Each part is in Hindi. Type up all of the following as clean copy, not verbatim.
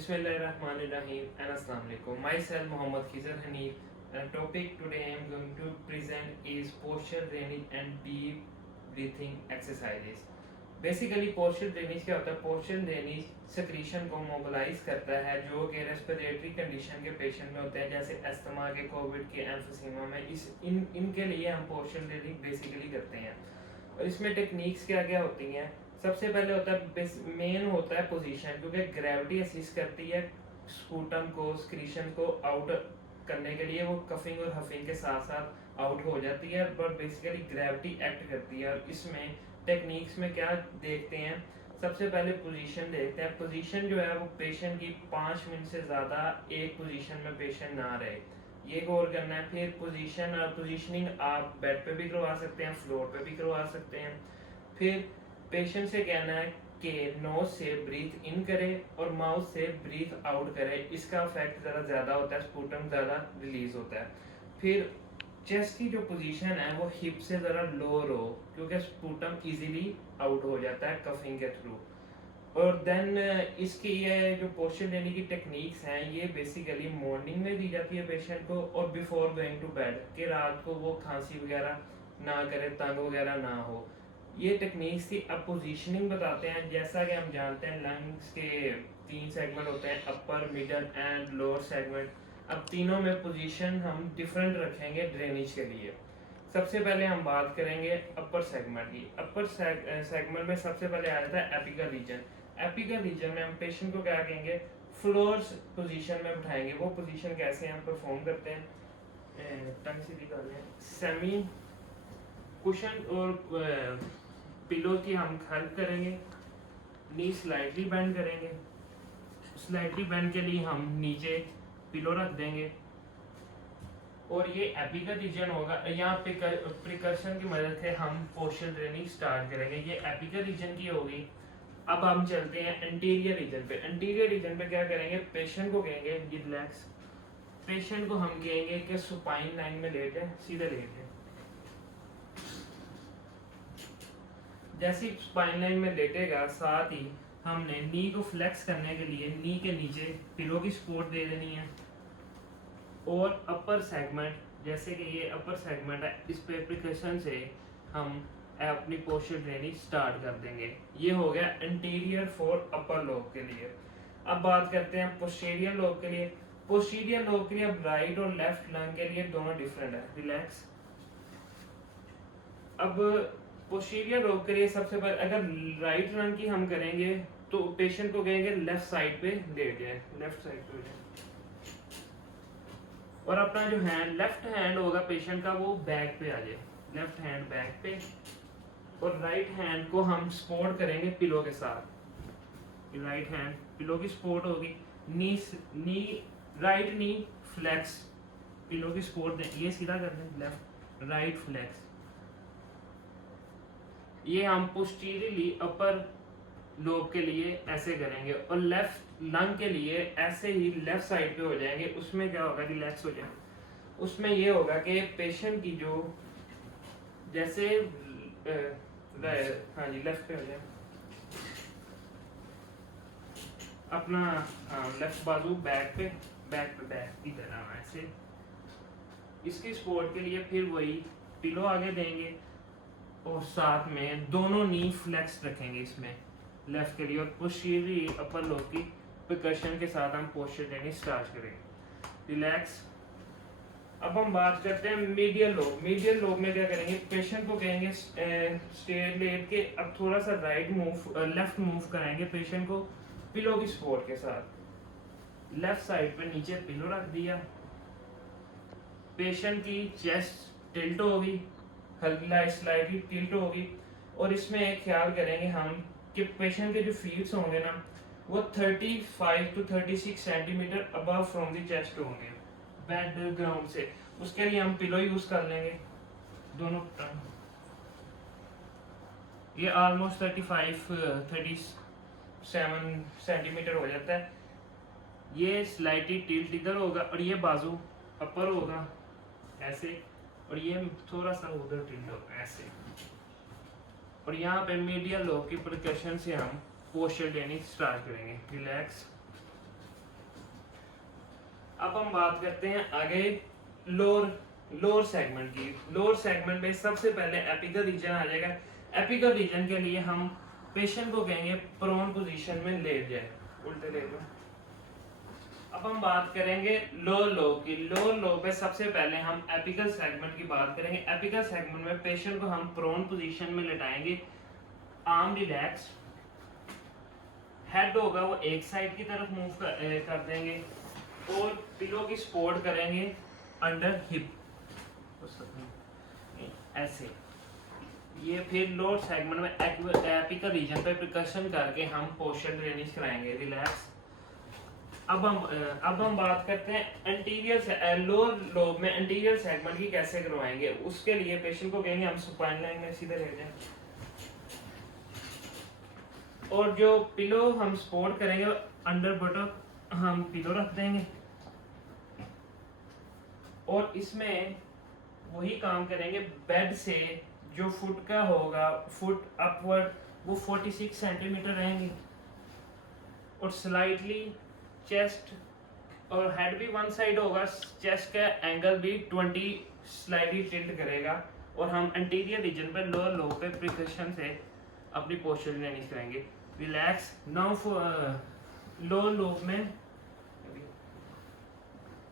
Bismillahirrahmanirrahim and Assalamu alaikum. Myself Muhammad Khizar Hanif and topic today I am going to present is posture training and deep breathing exercises. Basically posture drainage क्या होता है? पोस्चर ड्रेनेज सक्रीशन को मोबिलाइज करता है जो कि रेस्पिरेटरी कंडीशन के पेशेंट में होते हैं, जैसे अस्थमा के, कोविड के, एम्फोसीमा में। इनके लिए हम पोस्चर ड्रेनिंग बेसिकली करते हैं। और इसमें टेक्निक्स क्या क्या होती हैं? सबसे पहले होता है मेन होता है पोजीशन, क्योंकि ग्रेविटी असिस्ट करती है स्पूटम को, स्क्रीशन को आउट करने के लिए। वो कफिंग और हफिंग के साथ साथ आउट हो जाती है, पर बेसिकली ग्रेविटी एक्ट करती है। और इसमें टेक्निक्स में क्या देखते हैं? सबसे पहले पोजीशन देखते हैं। पोजीशन जो है वो पेशेंट की 5 मिनट से ज़्यादा एक पोजीशन में पेशेंट ना रहे, ये गौर करना है। फिर पोजीशन और पोजीशनिंग आप बेड पे भी करवा सकते हैं, फ्लोर पे भी करवा सकते हैं। फिर पेशेंट से कहना है कि नोज से ब्रीथ इन करे और माउथ से ब्रीथ आउट करे। इसका इफेक्ट ज़रा ज़्यादा होता है, स्पूटम ज़्यादा रिलीज होता है। फिर चेस्ट की जो पोजीशन है वो हिप से ज़रा लोअर हो, क्योंकि स्पूटम इजीली आउट हो जाता है कफिंग के थ्रू। और देन इसकी ये जो पोस्चर लेने की टेक्निक्स हैं, ये बेसिकली मॉर्निंग में दी जाती है पेशेंट को और बिफोर गोइंग टू बेड, कि रात को वो खांसी वगैरह ना करे, तंग वगैरह ना हो। ये टेक्निक्स की अब पोजीशनिंग बताते हैं। जैसा कि हम जानते हैं लंग्स के 3 सेगमेंट होते हैं, अपर, मिडल एंड लोअर सेगमेंट। अब तीनों में पोजीशन हम डिफरेंट रखेंगे ड्रेनेज के लिए। सबसे पहले हम बात करेंगे अपर सेगमेंट की। अपर सेगमेंट में सबसे पहले आ जाता है एपिकल रीजन। एपिकल रीजन में हम पेशेंट को क्या कहेंगे? फ्लोर पोजीशन में बिठाएंगे। वो पोजीशन कैसे हम परफॉर्म करते हैं? टंग सीधी कर लें। सेमी कुशन और पिलो की हम हेल्प करेंगे, नी स्लाइटली बेंड करेंगे। स्लाइटली बेंड के लिए हम नीचे पिलो रख देंगे और ये एपिकल रीजन होगा। यहाँ पे प्रिकर्शन की मदद से हम पोस्चर ट्रेनिंग स्टार्ट करेंगे। ये एपिकल रीजन की होगी। अब हम चलते हैं एंटीरियर रीजन पे। एंटीरियर रीजन पे क्या करेंगे? पेशेंट को कहेंगे ये रिलैक्स। पेशेंट को हम कहेंगे कि सुपाइन लाइन में लेटे, सीधे लेटे। जैसे ही स्पाइन लाइन में लेटेगा, साथ ही हमने नी को फ्लेक्स करने के लिए नी के नीचे पिलो की सपोर्ट दे देनी है। और अपर सेगमेंट, जैसे कि ये अपर सेगमेंट है, इस पे प्रिकशन से हम अपनी पोस्चर ट्रेनिंग स्टार्ट कर देंगे। ये हो गया इंटीरियर फॉर अपर लोब के लिए। अब बात करते हैं पोस्टीरियर लोब के लिए। पोस्टीरियर लोब के लिए अब राइट और लेफ्ट लंग के लिए दोनों डिफरेंट है। रिलैक्स। अब पोस्टीरियर लोब के लिए सबसे पहले अगर राइट लंग की हम करेंगे तो पेशेंट को कहेंगे लेफ्ट साइड पे लेट जाए, लेफ्ट साइड पे जाए। और अपना जो हैंड, लेफ्ट हैंड होगा पेशेंट का, वो बैक पे आ जाए। लेफ्ट हैंड बैक पे और राइट हैंड को हम सपोर्ट करेंगे पिलो के साथ। राइट हैंड पिलो की सपोर्ट होगी। नी राइट नी फ्लेक्स, पिलो की सपोर्ट दें। ये सीधा कर दें, लेफ्ट राइट फ्लेक्स। ये हम पोस्टीरियरली अपर लोब के लिए ऐसे करेंगे और लेफ्ट लंग के लिए ऐसे ही लेफ्ट साइड पे हो जाएंगे। उसमें क्या होगा? रिलैक्स हो जाए। उसमें ये होगा कि पेशेंट की जो जैसे हाँ जी लेफ्ट पे हो जाए अपना, लेफ्ट बाजू बैक पे, बैक की तरह ऐसे। इसकी सपोर्ट के लिए फिर वही पिलो आगे देंगे और साथ में दोनों नी फ्लेक्स रखेंगे इसमें लेफ्ट के लिए। और पोस्टीरियर अपर लोब की प्रिकशन के साथ हम पोस्चर ट्रेनिंग स्टार्ट करेंगे। रिलैक्स। अब हम बात करते हैं मीडियल लोब। मीडियल लोब में क्या करेंगे? पेशेंट को कहेंगे स्ट्रेट लेट के अब थोड़ा सा राइट मूव, लेफ्ट मूव कराएंगे पेशेंट को पिलो की सपोर्ट के साथ। लेफ्ट साइड पे नीचे पिलो रख दिया। पेशेंट की चेस्ट टिल्ट होगी, हल्की स्लाइटली टिल्ट होगी। और इसमें एक ख्याल करेंगे हम कि पेशेंट के जो फीट्स होंगे ना, वो 35 to 36 centimetre above from the chest होंगे बेड ग्राउंड से। उसके लिए हम पिलो यूज कर लेंगे दोनों टर्न। ये ऑलमोस्ट 37 सेंटीमीटर हो जाता है। ये स्लाइटली टिल्ट इधर होगा और ये बाजू अपर होगा ऐसे, और ये थोड़ा सा उधर टिल्ट होगा ऐसे। और यहाँ पे मीडियल लोब की प्रिकशन से हम पोस्चर ट्रेनिंग स्टार्ट करेंगे। रिलैक्स। अब हम बात करते हैं आगे लोअर लोअर सेगमेंट की। लोअर सेगमेंट में सबसे पहले एपिकल रीजन आ जाएगा। एपिकल रीजन के लिए हम पेशेंट को कहेंगे प्रोन पोजीशन में लेट जाए, उल्टे लेट जाए। अब हम बात करेंगे लोअर लोब की। लोअर लोब पे सबसे पहले हम एपिकल सेगमेंट की बात करेंगे। एपिकल सेगमेंट में पेशेंट को हम प्रोन पोजीशन में लेटाएंगे, आर्म रिलैक्स, हेड होगा वो एक साइड की तरफ मूव कर देंगे और पिलो की सपोर्ट करेंगे अंडर हिप ऐसे। ये फिर लोअर सेगमेंट में एपिकल रीजन पे प्रिकशन करके हम पोस्चर ड्रेनेज कराएंगे, रिलैक्स। अब हम बात करते हैं एंटीरियर लोअर लोब में एंटीरियर सेगमेंट की कैसे करवाएंगे। उसके लिए पेशेंट को कहेंगे हम सुपाइन लाइन में सीधे रह जाएं और जो पिलो हम सपोर्ट करेंगे अंडर बटक हम पिलो रख देंगे और इसमें वही काम करेंगे। बेड से जो फुट का होगा, फुट अपवर्ड, वो 46 सेंटीमीटर रहेंगे और स्लाइटली चेस्ट और हेड भी वन साइड होगा, चेस्ट का एंगल भी 20 स्लाइडली टिल्ट करेगा और हम एंटीरियर रीजन पे लोअर लोब पे प्रिकशन से अपनी पोस्चर मैनेज करेंगे, रिलैक्स। नाउ लोअर लोब में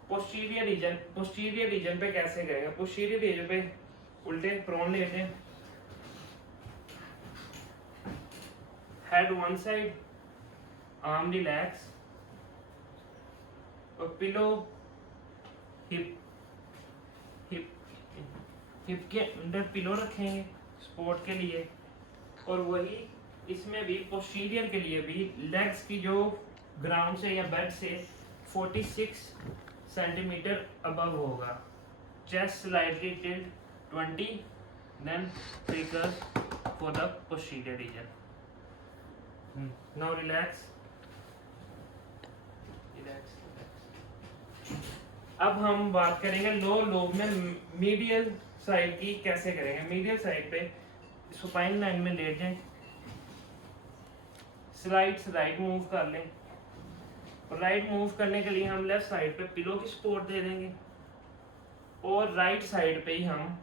पोस्टीरियर रीजन पे कैसे करेंगे। पोस्टीरियर रीजन पे उल्टे प्रोन लेटे, head one side, arm relax और पिलो हिप के अंदर पिलो रखेंगे सपोर्ट के लिए। और वही इसमें भी पोस्टीरियर के लिए भी लेग्स की जो ग्राउंड से या बेड से 46 सेंटीमीटर अबव होगा, chest slightly tilt 20, then percuss for the posterior region. Now relax. अब हम बात करेंगे लोअर लोब में मीडियल साइड की कैसे करेंगे। मीडियल साइड पे सुपाइन लाइन में लेट जाएं, स्लाइड्स राइट मूव कर लें और राइट मूव करने के लिए हम लेफ्ट साइड पे पिलो की सपोर्ट दे देंगे और राइट साइड पे ही हम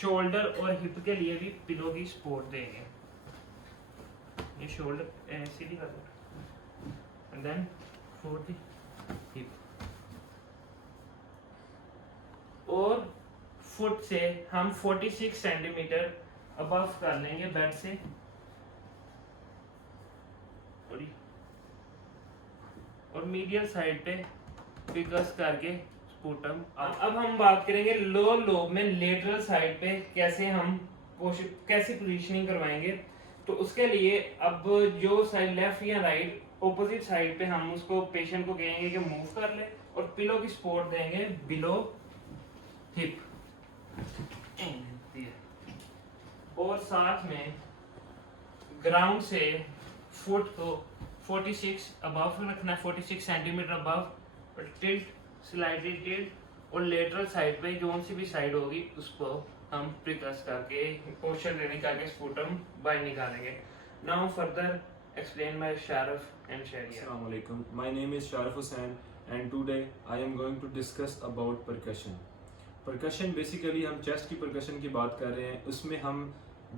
शोल्डर और हिप के लिए भी पिलो की सपोर्ट देंगे। ये शोल्डर सीधी कर दो and then for the hip और फुट से हम 46 सेंटीमीटर अबव कर लेंगे बेड से और मीडियल साइड पे फिगर्स करके स्पूटम। अब हम बात करेंगे लोअर लोब में लेटरल साइड पे कैसे हम कैसे पोजीशनिंग करवाएंगे। तो उसके लिए अब जो साइड लेफ्ट या राइट ऑपोजिट साइड पे हम उसको पेशेंट को कहेंगे कि मूव कर ले और पिलो की सपोर्ट देंगे बिलो हिप और साथ में ग्राउंड से फुट को 46 अबव रखना है, 46 सेंटीमीटर अबव और टिल्ट स्लाइडली टिल्ट और लेटरल साइड पे जो सी भी साइड होगी उसको हम प्रिकस करके पोस्चर ट्रेनिंग करके स्पूटम बाहर निकालेंगे। Now further explained by Sharaf and Sharia. Assalamu alaikum. My name is Sharaf Hussain and today I am going to discuss about percussion. Percussion basically हम chest की percussion की बात कर रहे हैं। उसमें हम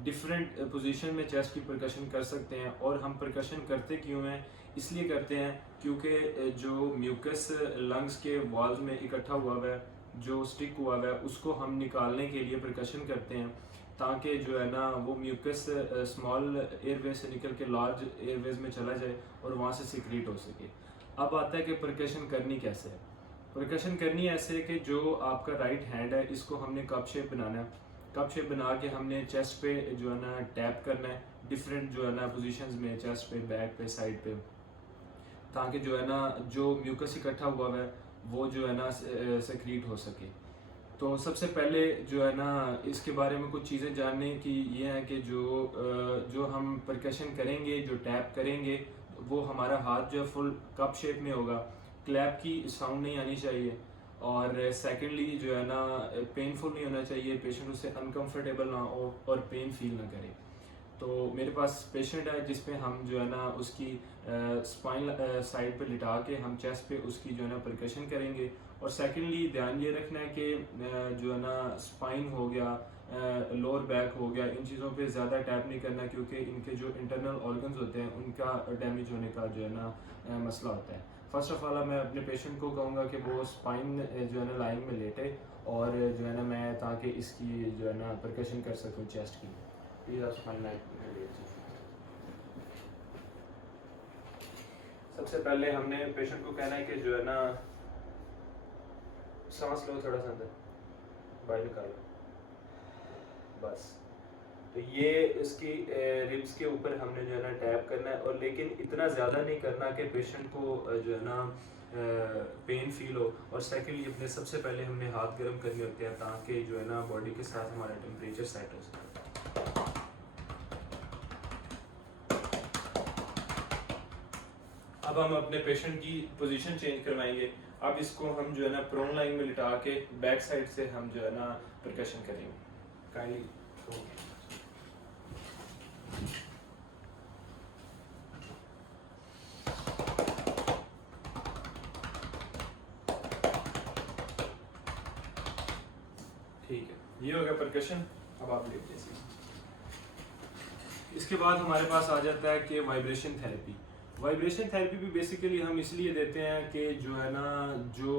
different position में chest की percussion कर सकते हैं और हम percussion करते क्यों हैं? इसलिए करते हैं क्योंकि जो mucus lungs के walls में इकट्ठा हुआ है, जो stick हुआ है, उसको हम निकालने के लिए percussion करते हैं ताकि जो है ना वो म्यूकस स्मॉल एयरवेज से निकल के लार्ज एयरवेज में चला जाए और वहाँ से सिक्रीट हो सके। अब आता है कि परकशन करनी कैसे है। परकशन करनी ऐसे कि जो आपका राइट हैंड है इसको हमने कप शेप बनाना है। कप शेप बना के हमने चेस्ट पे जो है ना टैप करना है डिफरेंट जो है ना पोजीशंस में, चेस्ट पे, बैक पे, साइड पे, ताकि जो है ना जो म्यूकस इकट्ठा हुआ है वो जो है ना सिक्रीट हो सके। तो सबसे पहले जो है ना इसके बारे में कुछ चीज़ें जानने की ये है कि जो हम परकशन करेंगे, जो टैप करेंगे, वो हमारा हाथ जो है फुल कप शेप में होगा, क्लैप की साउंड नहीं आनी चाहिए और सेकेंडली जो है ना पेनफुल नहीं होना चाहिए, पेशेंट उससे अनकंफर्टेबल ना हो और पेन फील ना करे। तो मेरे पास पेशेंट है जिसमें हम जो है ना उसकी स्पाइन साइड पे लिटा के हम चेस्ट पे उसकी जो है ना परकशन करेंगे। और सेकेंडली ध्यान ये रखना है कि जो है ना स्पाइन हो गया, लोअर बैक हो गया, इन चीज़ों पे ज़्यादा टैप नहीं करना, क्योंकि इनके जो इंटरनल ऑर्गन्स होते हैं उनका डैमेज होने का जो है ना मसला होता है। फर्स्ट ऑफ ऑल मैं अपने पेशेंट को कहूँगा कि वो स्पाइन जो है ना लाइन में लेटे और जो है ना मैं ताकि इसकी जो है ना परकशन कर सकूँ चेस्ट की। प्लीज़ आप स्पाइन लाइन में लेटिए। सबसे पहले हमने पेशेंट को कहना है कि जो है ना सांस लो, थोड़ा सा अंदर बाहर निकालो, बस। तो ये इसकी रिब्स के ऊपर हमने जो है ना टैप करना है, और लेकिन इतना ज़्यादा नहीं करना कि पेशेंट को जो है ना पेन फील हो। और सेकेंडली अपने सबसे पहले हमने हाथ गर्म करने होते हैं ताकि जो है ना बॉडी के साथ हमारा टेम्परेचर सेट हो सके। अब हम अपने पेशेंट की पोजीशन चेंज करवाएंगे। अब इसको हम जो है ना प्रोन लाइन में लिटा के बैक साइड से हम जो है ना परकशन करेंगे। काइंडली ठीक है, ये हो गया परकशन। अब आप लेट लीजिए। इसके बाद हमारे पास आ जाता है कि वाइब्रेशन थेरेपी। वाइब्रेशन थेरेपी भी बेसिकली हम इसलिए देते हैं कि जो है ना जो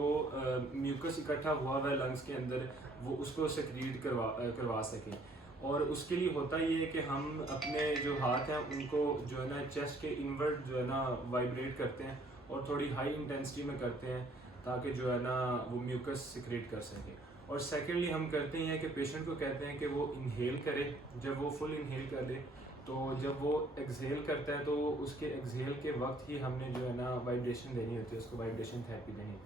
म्यूकस इकट्ठा हुआ हुआ है लंग्स के अंदर वो उसको सेक्रीट करवा सकें। और उसके लिए होता ये है कि हम अपने जो हाथ हैं उनको जो है ना चेस्ट के इनवर्ट जो है ना वाइब्रेट करते हैं और थोड़ी हाई इंटेंसिटी में करते हैं ताकि जो है ना वो म्यूकस सिक्रेट कर सके। और सेकेंडली हम करते हैं कि पेशेंट को कहते हैं कि वो इनहेल करे। जब वो फुल इनहेल कर ले तो जब वो एक्सहेल करता है तो उसके एक्सहेल के वक्त ही हमने जो है ना वाइब्रेशन देनी होती है, उसको वाइब्रेशन थेरेपी देनी है।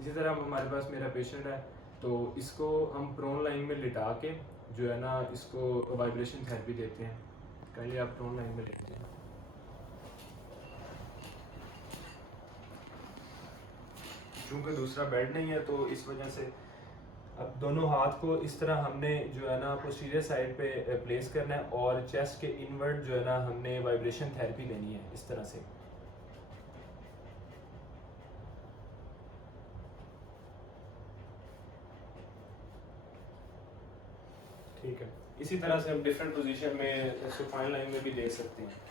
इसी तरह हमारे पास मेरा पेशेंट है तो इसको हम प्रोन लाइन में लिटा के जो है ना इसको वाइब्रेशन थेरेपी देते हैं। पहले आप प्रोन लाइन में लेते हैं। चूँकि दूसरा बेड नहीं है तो इस वजह से अब दोनों हाथ को इस तरह हमने जो है ना पोस्टीरियर साइड पे प्लेस करना है और चेस्ट के इनवर्ट जो है ना हमने वाइब्रेशन थेरेपी देनी है इस तरह से। ठीक है, इसी तरह से हम डिफरेंट पोजीशन में सुपाइन लाइन में भी दे सकते हैं।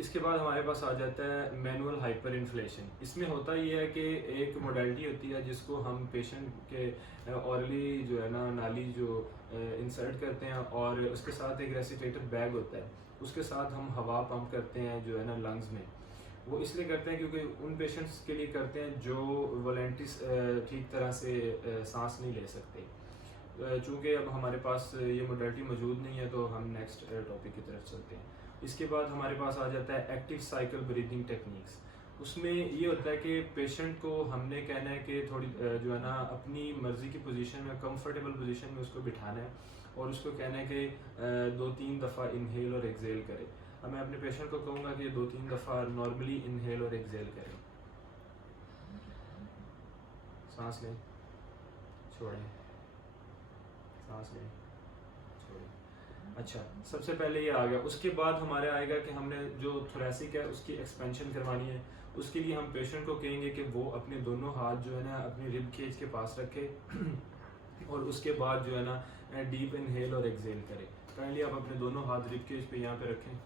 इसके बाद हमारे पास आ जाता है मैनुअल हाइपर इन्फ्लेशन। इसमें होता ये है कि एक मोडालिटी होती है जिसको हम पेशेंट के ऑरली जो है ना नाली जो इंसर्ट करते हैं और उसके साथ एक रेसिपिटेटर बैग होता है, उसके साथ हम हवा पंप करते हैं जो है ना लंग्स में। वो इसलिए करते हैं क्योंकि उन पेशेंट्स के लिए करते हैं जो वॉलंटिस ठीक तरह से सांस नहीं ले सकते। चूँकि अब हमारे पास ये मोडालिटी मौजूद नहीं है तो हम नेक्स्ट टॉपिक की तरफ चलते हैं। इसके बाद हमारे पास आ जाता है एक्टिव साइकिल ब्रीदिंग टेक्निक्स। उसमें ये होता है कि पेशेंट को हमने कहना है कि थोड़ी जो है ना अपनी मर्ज़ी की पोजीशन में, कंफर्टेबल पोजीशन में उसको बिठाना है और उसको कहना है कि 2-3 दफ़ा इनहेल और एक्सहेल करे। अब मैं अपने पेशेंट को कहूँगा कि 2-3 दफ़ा नॉर्मली इनहेल और एक्सहेल करें। सांस लें, छोड़ें, सांस लें, छोड़ें। अच्छा, सबसे पहले ये आ गया। उसके बाद हमारे आएगा कि हमने जो थोरेसिक है उसकी एक्सपेंशन करवानी है। उसके लिए हम पेशेंट को कहेंगे कि वो अपने दोनों हाथ जो है ना अपनी रिब केज के पास रखे और उसके बाद जो है ना डीप इनहेल और एक्सहेल करे। काइंडली आप अपने दोनों हाथ रिब केज पे यहाँ पे रखें।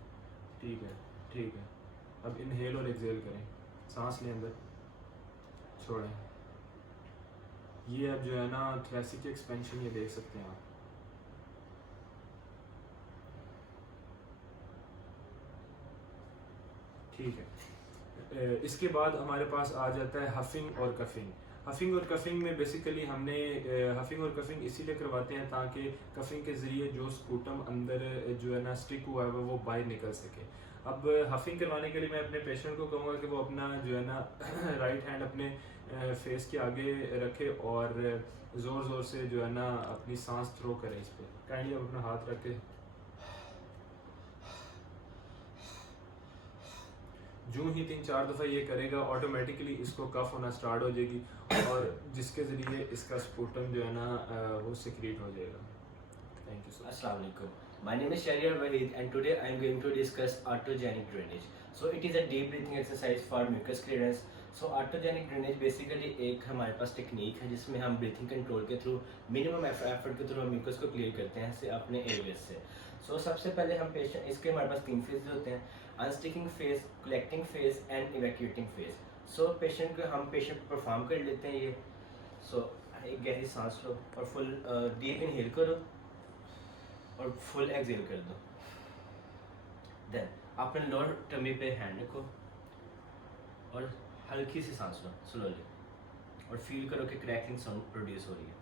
ठीक है, ठीक है। अब इनहेल और एक्सहेल करें, सांस लें अंदर, छोड़ें। ये अब जो है ना थोरेसिक एक्सपेंशन ये देख सकते हैं आप। ठीक है, इसके बाद हमारे पास आ जाता है हफिंग और कफिंग। हफिंग और कफिंग में बेसिकली हमने हफिंग और कफिंग इसीलिए करवाते हैं ताकि कफिंग के ज़रिए जो स्पूटम अंदर जो है ना स्टिक हुआ है वो बाहर निकल सके। अब हफिंग करवाने के लिए मैं अपने पेशेंट को कहूँगा कि वो अपना जो है ना राइट हैंड अपने फेस के आगे रखे और ज़ोर ज़ोर से जो है ना अपनी सांस थ्रो करे इस पर। काइंडली आप अपना हाथ रखे, जो ही 3-4 दफ़ा ये करेगा ऑटोमेटिकली इसको कफ होना स्टार्ट हो जाएगी और जिसके ज़रिए इसका स्पूटम जो है ना वो सिक्रीट हो जाएगा। Thank you so much. अस्सलाम वालेकुम। My name is Shahryar Wahid and today I am going to discuss autogenic drainage. So it is a deep breathing exercise for mucus clearance. So autogenic drainage basically एक हमारे पास टेक्निक है जिसमें हम ब्रीथिंग कंट्रोल के थ्रू मिनिमम एफर्ट के थ्रू हम म्यूकस को क्लियर करते हैं से अपने एयरवेज से. सो सबसे पहले हम पेशेंट इसके हमारे पास 3 फेज होते हैं, unsticking phase, collecting phase and evacuating phase. So patient को हम पेशेंट परफॉर्म कर लेते हैं ये. सो एक गहरी सांस लो और फुल डीप इनहेल करो और फुल एक्सहेल कर दो. देन अपने लोअर टमी पे हैंड रखो और हल्की सी सांस लो स्लोली और फील करो कि क्रैकिंग साउंड प्रोड्यूस हो रही है.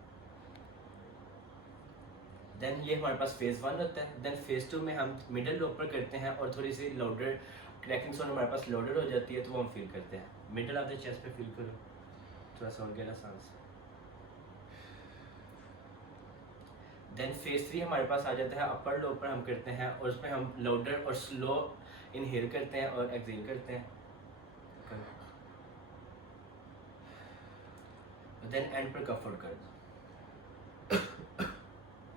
देन ये हमारे पास फेज 1 होता है. देन फेज 2 में हम मिडल लोब पर करते हैं और थोड़ी सी लाउडर क्रैकिंग साउंड हमारे पास लाउडर हो जाती है तो वो हम फील करते हैं. मिडल ऑफ द चेस्ट पे फील करो, थोड़ा सा और गहरा सांस. देन फेज 3 हमारे पास आ जाता है, अपर लोब पर हम करते हैं और उसमें हम लाउडर और स्लो इनहेल करते हैं और एक्सहेल करते हैं. देन एंड पर कफ आउट कर दो.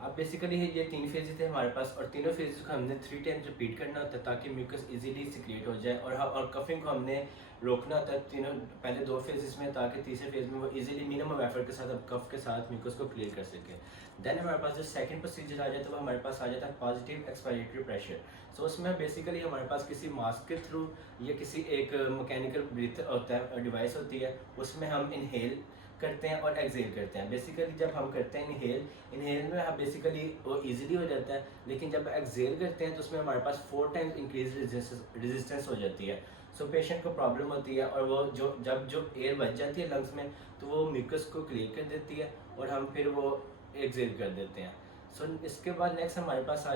अब बेसिकली ये 3 फेजेस थे हमारे पास और तीनों फेजेस को हमने 3 टाइम्स रिपीट करना होता है ताकि म्यूकस इजीली सिक्रिएट हो जाए और कफिंग को हमने रोकना होता है तीनों पहले 2 फेजेस में ताकि तीसरे फेज में वो इजीली मिनिमम एफर्ट के साथ अब कफ के साथ म्यूकस को क्लियर कर सके. देन हमारे पास जो सेकंड प्रोसीजर आ जाता है वो हमारे पास आ जाता है पॉजिटिव एक्सपायरेटरी प्रेशर. सो उसमें बेसिकली हमारे पास किसी मास्क के थ्रू या किसी एक मैकेनिकल ब्रीथ होता है डिवाइस होती है उसमें हम इनहेल करते हैं और एक्सहेल करते हैं. बेसिकली जब हम करते हैं इनहेल में हम बेसिकली वो इजीली हो जाता है, लेकिन जब एक्सहेल करते हैं तो उसमें हमारे पास 4 टाइम्स इंक्रीज रेजिस्टेंस हो जाती है. सो पेशेंट को प्रॉब्लम होती है और वो जो एयर बच जाती है लंग्स में तो वो म्यूकस को क्लियर कर देती है और हम फिर वो एक्सहेल कर देते हैं. सो इसके बाद नेक्स्ट हमारे पास आ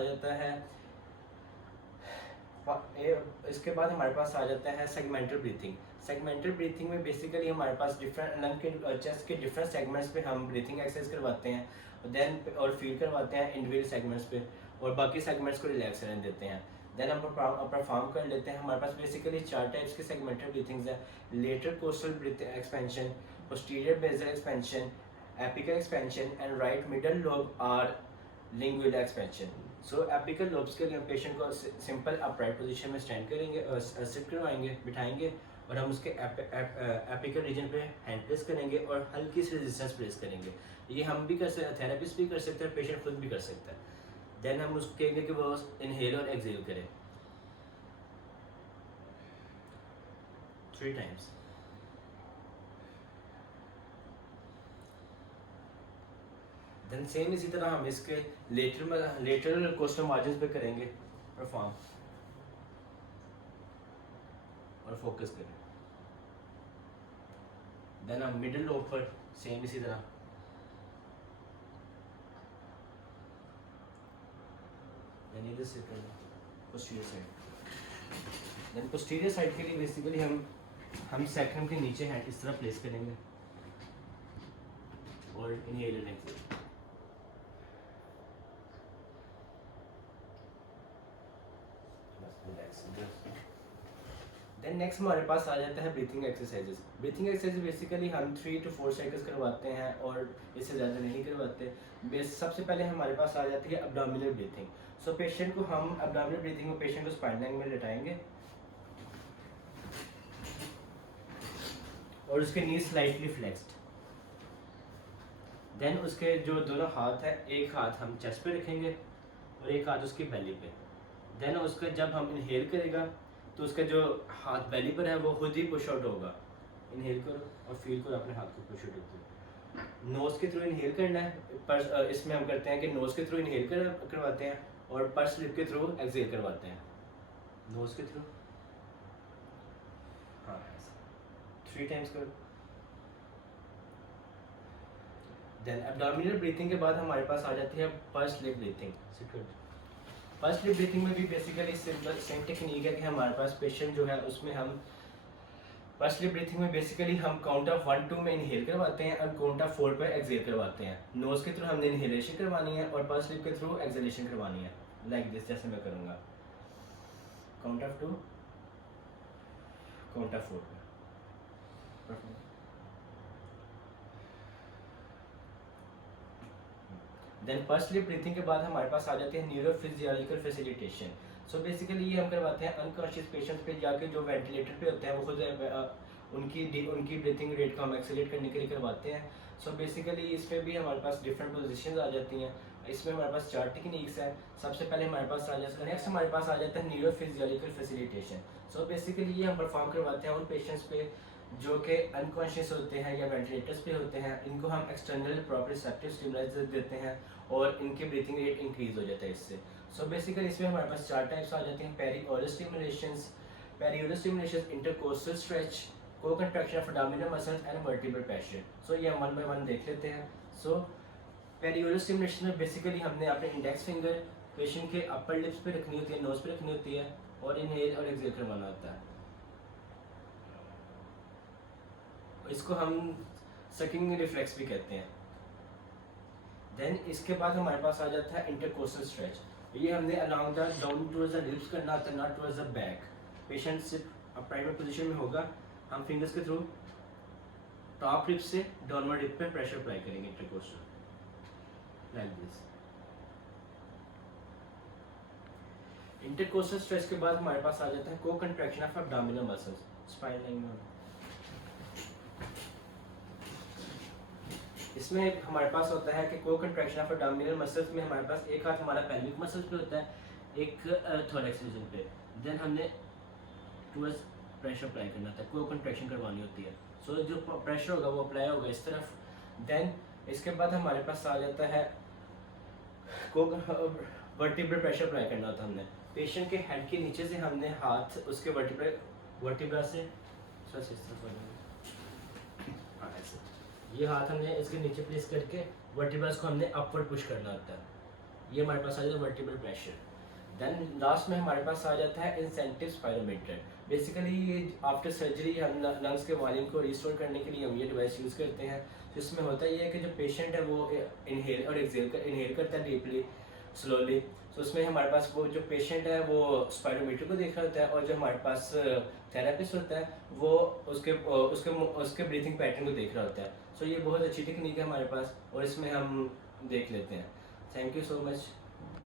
जाता है सेगमेंटल ब्रीथिंग. सेगमेंटल ब्रीथिंग में बेसिकली हमारे पास डिफरेंट लंग के चेस्ट के डिफरेंट सेगमेंट्स पे हम ब्रीथिंग एक्सरसाइज करवाते हैं देन और फील करवाते हैं इंडिविजुअल सेगमेंट्स पे और बाकी सेगमेंट्स को रिलैक्स रहने देते हैं. देन हम परफॉर्म कर लेते हैं. हमारे पास बेसिकली 4 टाइप्स के सेगमेंटल ब्रीथिंग्स हैं, lateral costal breathing expansion, posterior basal expansion, apical expansion and right middle lobe और lingual expansion. So apical lobes के लिए हम पेशेंट को सिंपल अपराइट पोजीशन में स्टैंड करेंगे, सिट करवाएंगे, बिठाएंगे और हम उसके एपिकल रीजन पे हैंड प्रेस करेंगे और हल्की सी रेजिस्टेंस प्रेस करेंगे. ये हम भी कर सकते हैं, थेरेपिस्ट भी कर सकते हैं, पेशेंट खुद भी कर सकता है. देन हम उसको कहेंगे कि वो इनहेल और एक्सहेल करें 3 टाइम्स. देन सेम इसी तरह हम इसके लेटरल कोस्टल मार्जिन पे करेंगे परफॉर्म और फोकस करें. देन हम मिडिल लोब पर सेम इसी तरह देन इधर से करना posterior side. Then posterior side के लिए बेसिकली हम सैक्रम के नीचे हैंड इस तरह प्लेस करेंगे और inhale and exhale. Then next हमारे पास आ जाता है breathing exercises. Breathing exercise basically हम 3 to 4 साइकिल्स करवाते हैं और इससे ज़्यादा नहीं करवाते. सबसे पहले हमारे पास आ जाती है एब्डोमिनल ब्रीथिंग. सो पेशेंट को हम एब्डोमिनल ब्रीथिंग में पेशेंट को स्पाइन लाइन में लेटाएंगे और उसके नी स्लाइटली फ्लेक्स्ड. देन उसके जो दोनों हाथ है, एक हाथ हम चेस्ट पे रखेंगे और एक हाथ उसकी बेली पे. देन उसका जब हम इनहेल करेगा तो उसका जो हाथ बेली पर है वो खुद ही पुश आउट होगा. इनहेल करो और फील करो अपने हाथ को पुश आउट होते हुए. नोज के थ्रू इनहेल करना है. पर इसमें हम करते हैं कि नोज के थ्रू इनहेल करवाते हैं और पर्स लिप के थ्रू एक्सहेल करवाते हैं. नोज के थ्रू हाँ 3 टाइम्स करो. देन एब्डोमिनल ब्रीथिंग के बाद हमारे पास आ जाती है purse lip breathing. First lip breathing में भी बेसिकली सिंपल सेम टेक्निक है कि हमारे पास पेशेंट जो है उसमें हम फर्स्ट लिप ब्रीथिंग में बेसिकली हम काउंट ऑफ 1 2 में इनहेल करवाते हैं और काउंट ऑफ 4 पर एक्सहेल करवाते हैं. नोज के थ्रू हमने इनहेलेशन करवानी है और फर्स्ट लिप के थ्रू एक्सहेलेशन करवानी है. लाइक दिस जैसे मैं करूँगा. काउंट ऑफ 2, काउंट ऑफ 4 पर. देन पर्स स्लिप ब्रीथिंग के बाद हमारे पास आ जाती है न्यूरोफिजियोलॉजिकल फैसिलिटेशन। सो बेसिकली ये हम करवाते हैं अनकॉन्शियस पेशेंट्स पे जाके जो वेंटिलेटर पे होते हैं, वो खुद उनकी ब्रीथिंग रेट को हम एक्सेलेरेट करने के लिए करवाते हैं। सो बेसिकली इसमें भी हमारे पास डिफरेंट पोजीशंस आ जाती हैं। इसमें हमारे पास 4 टेक्निक्स हैं। सबसे पहले हमारे पास आ जाता है, नेक्स्ट हमारे पास आ जाता है न्यूरोफिजियोलॉजिकल फैसिलिटेशन। सो बेसिकली ये हम परफॉर्म करवाते हैं उन पेशेंट्स पे जो कि अनकॉन्शियस होते हैं या वेंटिलेटर्स पे होते हैं। इनको हम एक्सटर्नल प्रोप्रियोसेप्टिव स्टिमुलस देते हैं और इनकी ब्रीथिंग रेट इंक्रीज हो जाता है इससे। सो बेसिकली इसमें हमारे पास 4 टाइप्स आ जाते हैं, perioral stimulations, intercostal stretch, co contraction of abdominal muscles and vertebral pressure. So ये हम 1 बाय 1 देख लेते हैं। सो पेरिओरल स्टिमुलेशन में बेसिकली हमने अपने इंडेक्स फिंगर पेशेंट के अपर लिप्स पे रखनी होती है, नोज पे रखनी होती है और इनहेल और एक्सहेल करवाना होता है। इसको हम सकिंग रिफ्लेक्स भी कहते हैं। देन इसके बाद हमारे पास आ जाता है इंटरकोस्टल स्ट्रेच। ये हमने along the down towards the lips करना होता है, not towards the back. Patient सिर्फ अपराइट पोजीशन में होगा, हम फिंगर्स के थ्रू टॉप लिप से डाउनवर्ड लिप पे प्रेशर अप्लाई करेंगे intercostal like this. Intercostal stretch के बाद हमारे पास आ जाता है को contraction of abdominal muscles, spine line में। इसमें हमारे पास होता है कि को कंट्रैक्शन ऑफ abdominal मसल्स में हमारे पास एक हाथ हमारा पेल्विक मसल्स पे होता है, एक थोरैक्स रीजन पे। देन हमने टुवर्ड्स प्रेशर अप्लाई करना होता है, को कंट्रैक्शन करवानी होती है। सो जो प्रेशर होगा वो अप्लाई होगा इस तरफ। देन इसके बाद हमारे पास आ जाता है को वर्टिब्रल प्रेशर अप्लाई करना होता है हमने। पेशेंट के हेड के नीचे से हमने हाथ उसके वर्टिब्रा से ये हाथ हमने इसके नीचे प्लेस करके वर्टिब्रास को हमने अपवर्ड पुश करना होता है। ये हमारे पास आ जाता है वर्टिब्रल प्रेशर। देन लास्ट में हमारे पास आ जाता है इंसेंटिव स्पायरोमीटर। बेसिकली ये आफ्टर सर्जरी हम लंग्स के वॉल्यूम को रिस्टोर करने के लिए हम ये डिवाइस यूज़ करते हैं। तो इसमें होता ये है कि जो पेशेंट है वो इनहेल और इनहेल करता है डीपली स्लोली। तो उसमें हमारे पास वो जो पेशेंट है वो स्पायरोमीटर को देख रहा होता है और जो हमारे पास थेरेपिस्ट होता है वो उसके ब्रीथिंग पैटर्न को देख रहा होता है। सो ये बहुत अच्छी टेक्निक है हमारे पास और इसमें हम देख लेते हैं। Thank you so much.